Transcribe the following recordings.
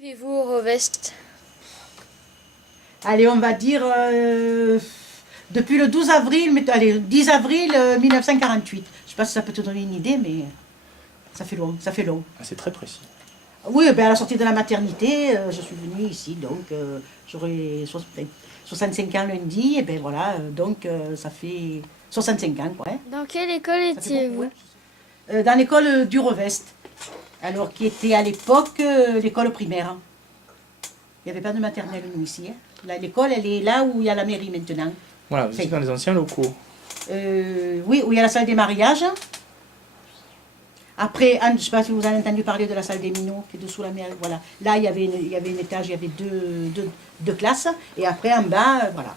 Vivez-vous au Rovest? Allez, on va dire depuis le 12 avril, allez, 10 avril 1948. Je ne sais pas si ça peut te donner une idée, mais ça fait long, ça fait long. Ah, c'est très précis. Oui, ben à la sortie de la maternité, je suis venue ici, donc j'aurai 65 ans lundi, et ben voilà, donc ça fait 65 ans, quoi. Hein. Dans quelle école étiez-vous? Dans l'école du Revest, alors qui était à l'époque l'école primaire. Il n'y avait pas de maternelle, nous, ici. Hein. L'école, elle est là où il y a la mairie maintenant. Voilà, vous êtes dans les anciens locaux. Oui, où il y a la salle des mariages. Après, je ne sais pas si vous avez entendu parler de la salle des minots, qui est dessous la mairie. Voilà. Là, il y avait un étage, il y avait deux classes. Et après, en bas, voilà.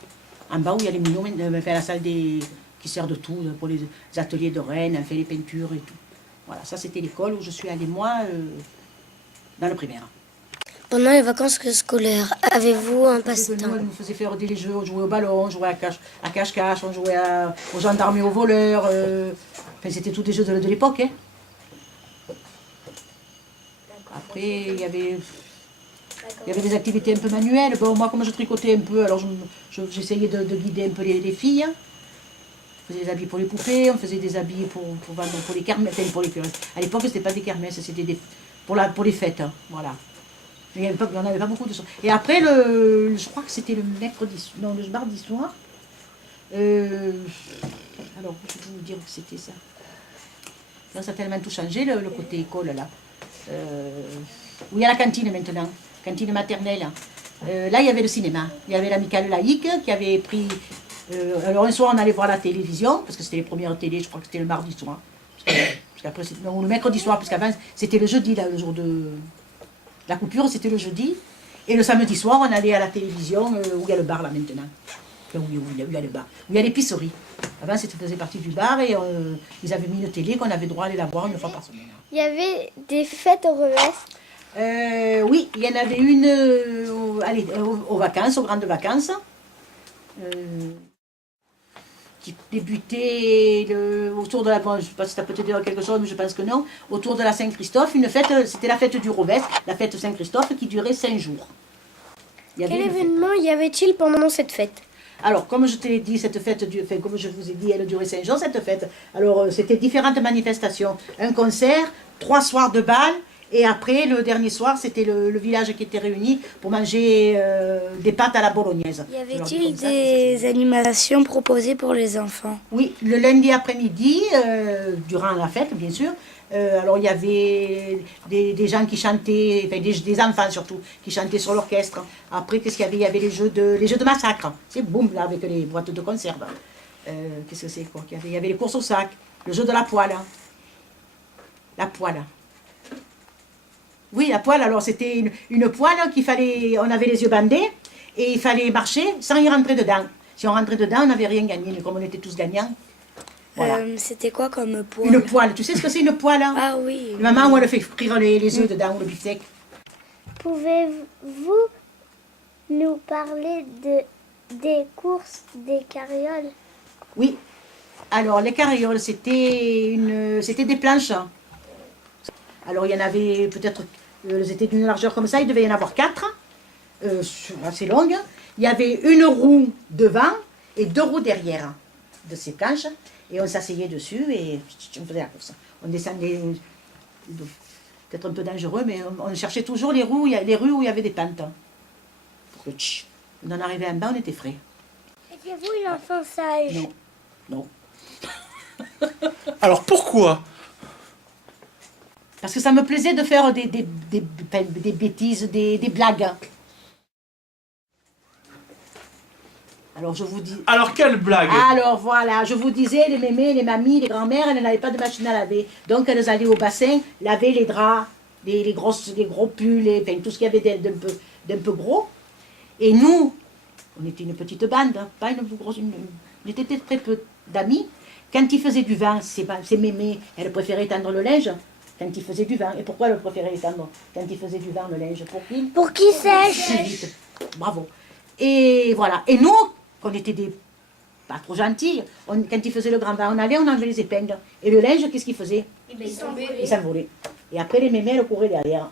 En bas, où il y a les minots, enfin, la salle qui sert de tout, pour les ateliers de Rennes, enfin, les peintures et tout. Voilà, ça, c'était l'école où je suis allée, moi, dans le primaire. Pendant les vacances scolaires, avez-vous un passe-temps? Nous, elle nous faisait faire des jeux, on jouait au ballon, on jouait à cache-cache, on jouait aux gendarmes et aux voleurs. Enfin, c'était tous des jeux de l'époque. Hein. Après, il y avait des activités un peu manuelles. Bon, moi, comme je tricotais un peu, alors j'essayais de guider un peu les filles. On faisait des habits pour les poupées, on faisait des habits pour les kermesses. Enfin, à l'époque, c'était pas des kermesses, c'était pour les fêtes. Hein, voilà. Il n'y en avait pas beaucoup de choses. Et après, je crois que c'était le mardi soir. Alors, je vais vous dire que c'était ça. Là, ça a tellement tout changé, le côté école, là. Où il y a la cantine maintenant, cantine maternelle. Là, il y avait le cinéma. Il y avait l'amicale laïque qui avait pris... alors, un soir, on allait voir la télévision, parce que c'était les premières télés, je crois que c'était le mardi soir. Parce qu'après, non, le mercredi soir, parce qu'avant, c'était le jeudi, là, le jour de... La coupure, c'était le jeudi. Et le samedi soir, on allait à la télévision, où il y a le bar, là, maintenant. Où il y a le bar. Où il y a l'épicerie. Avant, ça faisait partie du bar, et ils avaient mis une télé qu'on avait droit à aller la voir une fois par semaine. Il y avait des fêtes au Revest? Oui, il y en avait une aux vacances, aux grandes vacances. Qui débutait autour de la... Bon, je ne sais pas si ça peut te dire quelque chose, mais je pense que non. Autour de la Saint-Christophe, une fête, c'était la fête du Rovest, la fête Saint-Christophe, qui durait 5 jours. Quel événement y avait-il pendant cette fête? Alors, comme je te l'ai dit, cette fête, comme je vous ai dit, elle durait 5 jours, cette fête. Alors, c'était différentes manifestations. Un concert, 3 soirs de bal, et après, le dernier soir, c'était le village qui était réuni pour manger des pâtes à la bolognaise. Y avait-il des animations proposées pour les enfants? Oui, le lundi après-midi, durant la fête, bien sûr. Alors, il y avait des gens qui chantaient, enfin, des enfants surtout, qui chantaient sur l'orchestre. Après, qu'est-ce qu'il y avait? Il y avait les jeux de massacre. C'est boum, là, avec les boîtes de conserve. Qu'est-ce que c'est, quoi? Il y avait les courses au sac, le jeu de la poêle. La poêle. Oui, la poêle, alors c'était une poêle qu'il fallait, on avait les yeux bandés et il fallait marcher sans y rentrer dedans. Si on rentrait dedans, on n'avait rien gagné, mais comme on était tous gagnants. Voilà. C'était quoi comme poêle? Une poêle, tu sais ce que c'est une poêle? Hein? Ah oui. La maman où elle fait frire les œufs dedans ou le beefsteak. Pouvez-vous nous parler des courses des carrioles? Oui. Alors les carrioles, c'était des planches. Alors il y en avait peut-être, c'était d'une largeur comme ça, il devait y en avoir 4, assez longues. Il y avait une roue devant et 2 roues derrière de ces planches. Et on s'asseyait dessus et on faisait la course. On descendait, peut-être un peu dangereux, mais on cherchait toujours les rues où il y avait des pentes. Pour que, on en arrivait en bas, on était frais. Étiez-vous une enfant sage? Non, non. Alors pourquoi? Parce que ça me plaisait de faire des bêtises, des blagues. Alors je vous dis... Alors quelle blague? Alors voilà, je vous disais, les mémés, les mamies, les grands-mères, elles n'avaient pas de machine à laver. Donc elles allaient au bassin laver les draps, les gros pulls, enfin, tout ce qu'il y avait d'un peu gros. Et nous, on était une petite bande, hein, pas une grosse... On était très peu d'amis. Quand il faisait du vent, ces mémés, elles préféraient tendre le linge. Quand il faisait du vent. Et pourquoi elle préférait étendre quand il faisait du vent le linge? Pour qu'il sèche. Si vite. Bravo. Et voilà. Et nous, qu'on était pas trop gentils, quand il faisait le grand vent, on allait, on enlevait les épingles. Et le linge, qu'est-ce qu'il faisait? Il s'envolait. Et après, les mémés, elles couraient derrière.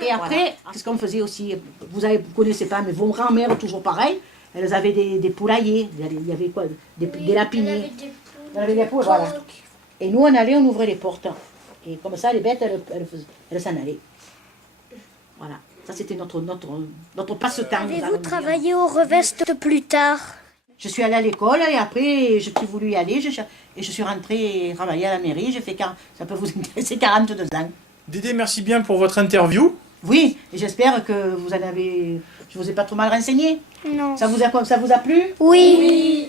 Et après, qu'est-ce qu'on faisait aussi? Vous ne connaissez pas, mais vos grands-mères, toujours pareil, elles avaient des poulaillers. Il y avait quoi? Des lapiniers. Il y avait des poules, voilà. Et nous, on ouvrait les portes. Et comme ça, les bêtes, elles s'en allaient. Voilà. Ça, c'était notre passe-temps. Avez-vous travaillé au Revest plus tard? Je suis allée à l'école et après, j'ai plus voulu y aller. Et je suis rentrée travailler à la mairie. J'ai fait, ça peut vous intéresser, 42 ans. Dédé, merci bien pour votre interview. Oui, et j'espère que je vous ai pas trop mal renseigné. Non. Ça vous a plu? Oui.